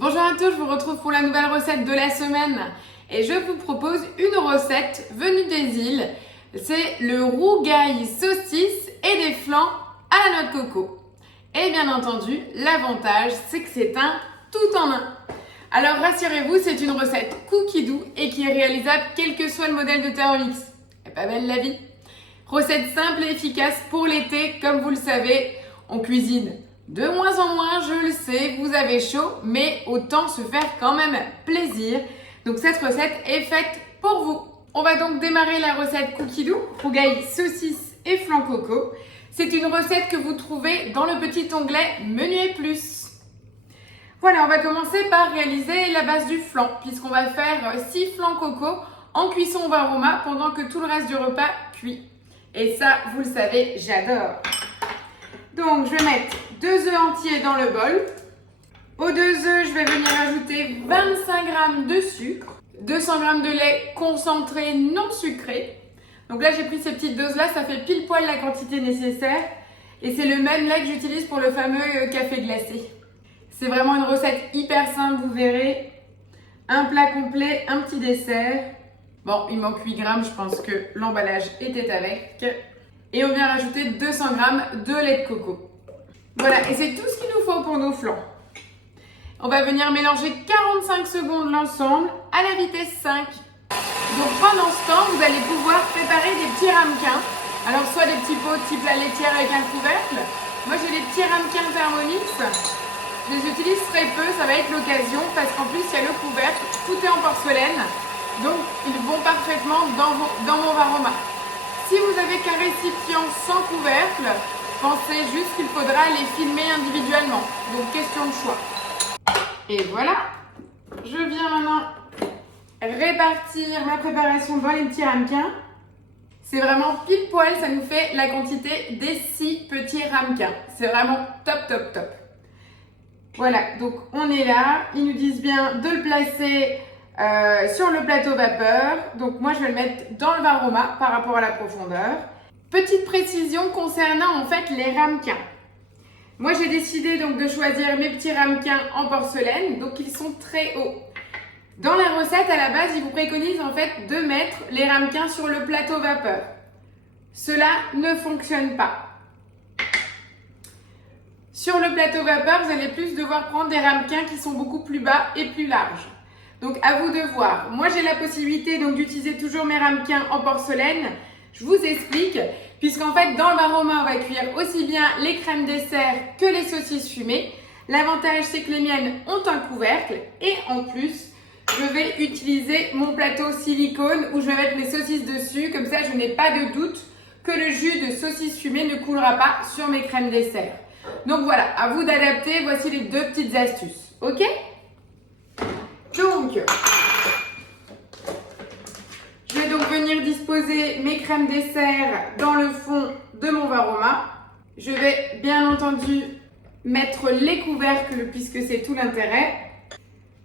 Bonjour à tous, je vous retrouve pour la nouvelle recette de la semaine et je vous propose une recette venue des îles. C'est le rougail saucisse et des flancs à la noix de coco. Et bien entendu, l'avantage c'est que c'est un tout en un. Alors rassurez-vous, c'est une recette cookie doux et qui est réalisable quel que soit le modèle de Thermomix. Elle est pas belle la vie? Recette simple et efficace pour l'été, comme vous le savez, on cuisine de moins en moins, je le sais, vous avez chaud, mais autant se faire quand même plaisir. Donc cette recette est faite pour vous. On va donc démarrer la recette cookie doux, rougail saucisse et flan coco. C'est une recette que vous trouvez dans le petit onglet Menu et plus. Voilà, on va commencer par réaliser la base du flan, puisqu'on va faire 6 flancs coco en cuisson au varoma pendant que tout le reste du repas cuit. Et ça, vous le savez, j'adore. Donc, je vais mettre 2 œufs entiers dans le bol. Aux 2 œufs, je vais venir ajouter 25 g de sucre, 200 g de lait concentré non sucré. Donc là, j'ai pris ces petites doses-là, ça fait pile poil la quantité nécessaire. Et c'est le même lait que j'utilise pour le fameux café glacé. C'est vraiment une recette hyper simple, vous verrez. Un plat complet, un petit dessert. Bon, il manque 8 grammes, je pense que l'emballage était avec. Et on vient rajouter 200 g de lait de coco. Voilà, et c'est tout ce qu'il nous faut pour nos flancs. On va venir mélanger 45 secondes l'ensemble à la vitesse 5. Donc pendant ce temps, vous allez pouvoir préparer des petits ramequins. Alors soit des petits pots type la laitière avec un couvercle. Moi j'ai des petits ramequins Thermomix. Je les utilise très peu, ça va être l'occasion parce qu'en plus il y a le couvercle, tout est en porcelaine. Donc ils vont parfaitement dans mon varoma. Si vous avez qu'un récipient sans couvercle, pensez juste qu'il faudra les filmer individuellement. Donc question de choix. Et voilà, je viens maintenant répartir ma préparation dans les petits ramequins. C'est vraiment pile poil, ça nous fait la quantité des 6 petits ramequins. C'est vraiment top, top, top. Voilà, donc on est là. Ils nous disent bien de le placer sur le plateau vapeur. Donc moi je vais le mettre dans le varoma par rapport à la profondeur. Petite précision concernant en fait les ramequins. Moi j'ai décidé donc de choisir mes petits ramequins en porcelaine, donc ils sont très hauts. Dans la recette à la base, ils vous préconisent en fait de mettre les ramequins sur le plateau vapeur. Cela ne fonctionne pas. Sur le plateau vapeur, vous allez plus devoir prendre des ramequins qui sont beaucoup plus bas et plus larges. Donc à vous de voir. Moi j'ai la possibilité donc d'utiliser toujours mes ramequins en porcelaine. Je vous explique, puisqu'en fait dans le varoma on va cuire aussi bien les crèmes dessert que les saucisses fumées. L'avantage c'est que les miennes ont un couvercle et en plus je vais utiliser mon plateau silicone où je vais mettre mes saucisses dessus. Comme ça je n'ai pas de doute que le jus de saucisse fumée ne coulera pas sur mes crèmes dessert. Donc voilà, à vous d'adapter, voici les 2 petites astuces, ok? Donc, je vais donc venir disposer mes crèmes dessert dans le fond de mon varoma. Je vais bien entendu mettre les couvercles puisque c'est tout l'intérêt.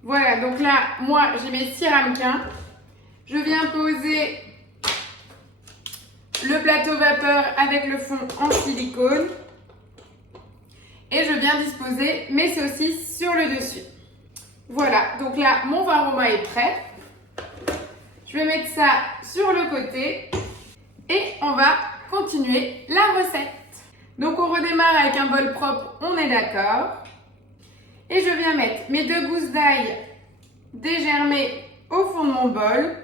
Voilà, donc là, moi j'ai mes 6 ramequins. Je viens poser le plateau vapeur avec le fond en silicone. Et je viens disposer mes saucisses sur le dessus. Voilà, donc là, mon varoma est prêt. Je vais mettre ça sur le côté et on va continuer la recette. Donc on redémarre avec un bol propre, on est d'accord. Et je viens mettre mes 2 gousses d'ail dégermées au fond de mon bol.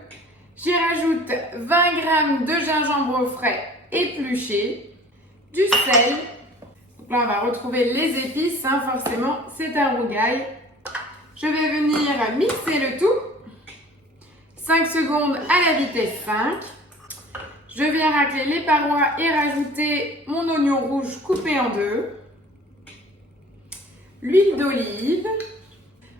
J'y rajoute 20 g de gingembre frais épluché, du sel. Donc là on va retrouver les épices, hein, forcément c'est un rougail. Je vais venir mixer le tout. 5 secondes à la vitesse 5. Je viens racler les parois et rajouter mon oignon rouge coupé en 2. L'huile d'olive.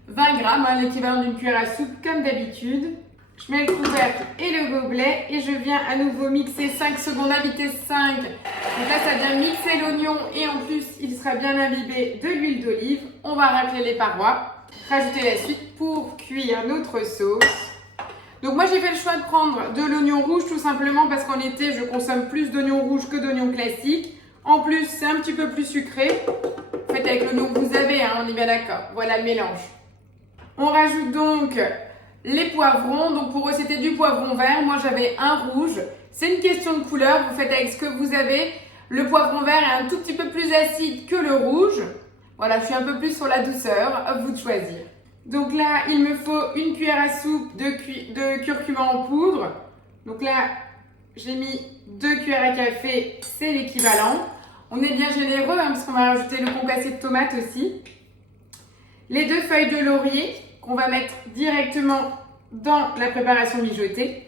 20 g, hein, l'équivalent d'une cuillère à soupe comme d'habitude. Je mets le couvercle et le gobelet et je viens à nouveau mixer 5 secondes à vitesse 5. Donc là, ça vient mixer l'oignon et en plus, il sera bien imbibé de l'huile d'olive. On va racler les parois. Rajouter la suite pour cuire notre sauce. Donc moi j'ai fait le choix de prendre de l'oignon rouge tout simplement parce qu'en été je consomme plus d'oignon rouge que d'oignon classique. En plus c'est un petit peu plus sucré. Faites avec l'oignon que vous avez, hein, on est bien d'accord. Voilà le mélange. On rajoute donc les poivrons. Donc pour eux, c'était du poivron vert. Moi, j'avais un rouge. C'est une question de couleur. Vous faites avec ce que vous avez. Le poivron vert est un tout petit peu plus acide que le rouge. Voilà, je suis un peu plus sur la douceur. À vous de choisir. Donc là, il me faut une cuillère à soupe de curcuma en poudre. Donc là, j'ai mis 2 cuillères à café. C'est l'équivalent. On est bien généreux hein, parce qu'on va rajouter le concassé de tomate aussi. Les 2 feuilles de laurier qu'on va mettre directement dans la préparation mijotée.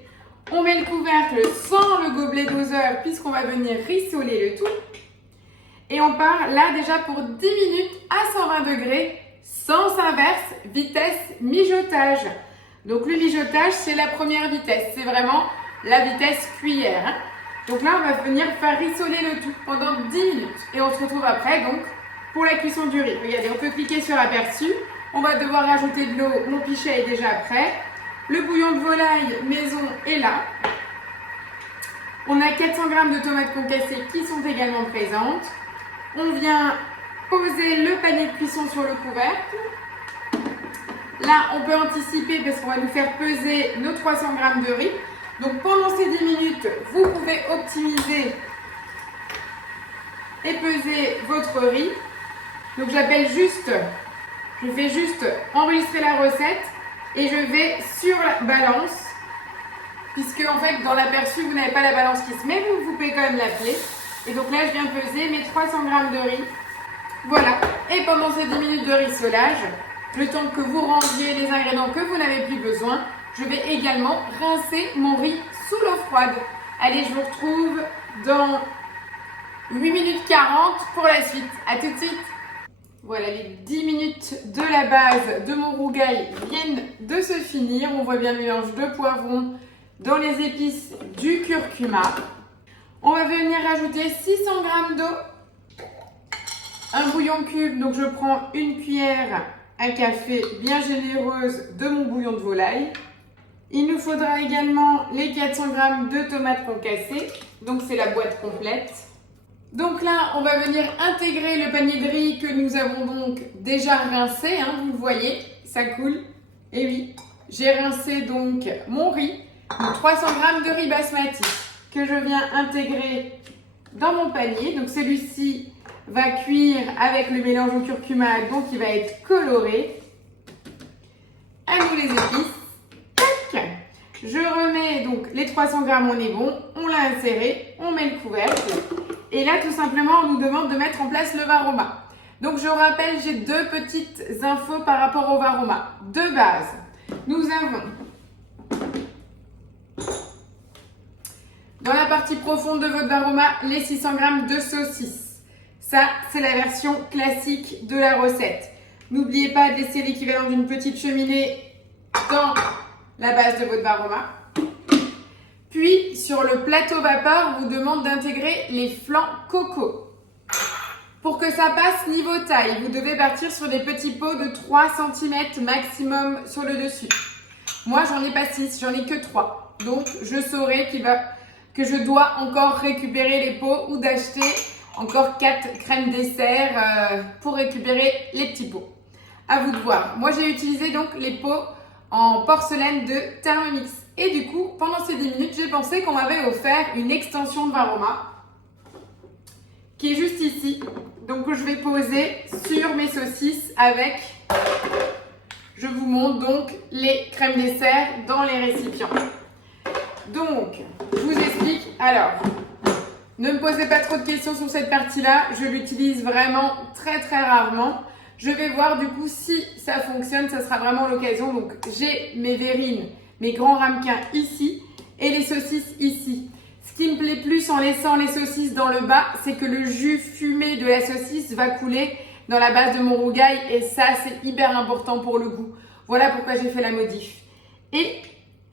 On met le couvercle sans le gobelet doseur puisqu'on va venir rissoler le tout. Et on part là déjà pour 10 minutes à 120 degrés, sens inverse, vitesse mijotage. Donc le mijotage, c'est la première vitesse, c'est vraiment la vitesse cuillère. Hein. Donc là, on va venir faire rissoler le tout pendant 10 minutes. Et on se retrouve après donc pour la cuisson du riz. Regardez, on peut cliquer sur aperçu. On va devoir rajouter de l'eau. Mon pichet est déjà prêt. Le bouillon de volaille maison est là. On a 400 g de tomates concassées qui sont également présentes. On vient poser le panier de cuisson sur le couvercle. Là, on peut anticiper parce qu'on va nous faire peser nos 300 g de riz. Donc pendant ces 10 minutes, vous pouvez optimiser et peser votre riz. Donc je fais juste enregistrer la recette et je vais sur la balance. Puisque en fait dans l'aperçu, vous n'avez pas la balance qui se met, vous pouvez quand même l'appeler. Et donc là, je viens peser mes 300 g de riz. Voilà. Et pendant ces 10 minutes de rissolage, le temps que vous rangiez les ingrédients que vous n'avez plus besoin, je vais également rincer mon riz sous l'eau froide. Allez, je vous retrouve dans 8 minutes 40 pour la suite. À tout de suite. Voilà, les 10 minutes de la base de mon rougail viennent de se finir. On voit bien le mélange de poivrons dans les épices du curcuma. On va venir rajouter 600 g d'eau, un bouillon cube. Donc je prends une cuillère à café bien généreuse de mon bouillon de volaille. Il nous faudra également les 400 g de tomates concassées, donc c'est la boîte complète. Donc là, on va venir intégrer le panier de riz que nous avons donc déjà rincé, hein, vous le voyez, ça coule. Et oui, j'ai rincé donc mon riz, donc 300 g de riz basmati que je viens intégrer dans mon panier. Donc celui-ci va cuire avec le mélange au curcuma, donc il va être coloré. À nous les épices. Je remets donc les 300 g, on est bon, on l'a inséré, on met le couvercle. Et là, tout simplement, on nous demande de mettre en place le varoma. Donc, je rappelle, j'ai 2 petites infos par rapport au varoma. De base, nous avons dans la partie profonde de votre varoma les 600 g de saucisse. Ça, c'est la version classique de la recette. N'oubliez pas de laisser l'équivalent d'une petite cheminée dans la base de votre varoma. Puis, sur le plateau vapeur, on vous demande d'intégrer les flancs coco. Pour que ça passe niveau taille, vous devez partir sur des petits pots de 3 cm maximum sur le dessus. Moi, j'en ai pas 6, j'en ai que 3. Donc, je saurai que je dois encore récupérer les pots ou d'acheter encore 4 crèmes dessert pour récupérer les petits pots. À vous de voir. Moi, j'ai utilisé donc les pots en porcelaine de Thermomix. Et du coup, pendant ces 10 minutes, j'ai pensé qu'on m'avait offert une extension de varoma qui est juste ici. Donc, je vais poser sur mes saucisses avec, je vous montre donc les crèmes dessert dans les récipients. Donc, je vous explique. Alors, ne me posez pas trop de questions sur cette partie-là. Je l'utilise vraiment très très rarement. Je vais voir du coup si ça fonctionne, ça sera vraiment l'occasion. Donc j'ai mes verrines, mes grands ramequins ici et les saucisses ici. Ce qui me plaît plus en laissant les saucisses dans le bas, c'est que le jus fumé de la saucisse va couler dans la base de mon rougail et ça c'est hyper important pour le goût. Voilà pourquoi j'ai fait la modif. Et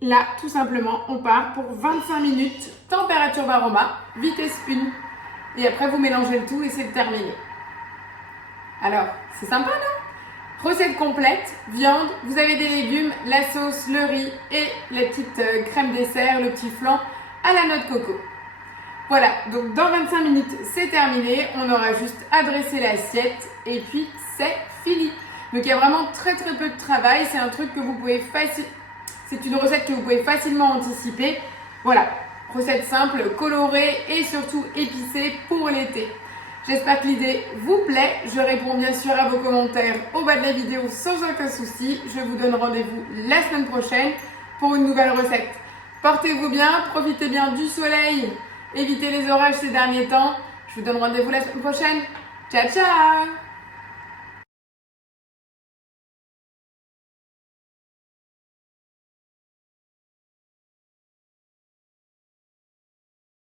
là, tout simplement, on part pour 25 minutes, température varoma, vitesse 1. Et après vous mélangez le tout et c'est terminé. Alors, c'est sympa, non? Recette complète, viande, vous avez des légumes, la sauce, le riz et la petite crème dessert, le petit flan à la noix de coco. Voilà, donc dans 25 minutes, c'est terminé. On aura juste à dresser l'assiette et puis c'est fini. Donc il y a vraiment très peu de travail. C'est un truc que vous pouvez c'est une recette que vous pouvez facilement anticiper. Voilà, recette simple, colorée et surtout épicée pour l'été. J'espère que l'idée vous plaît. Je réponds bien sûr à vos commentaires au bas de la vidéo sans aucun souci. Je vous donne rendez-vous la semaine prochaine pour une nouvelle recette. Portez-vous bien, profitez bien du soleil, évitez les orages ces derniers temps. Je vous donne rendez-vous la semaine prochaine. Ciao, ciao!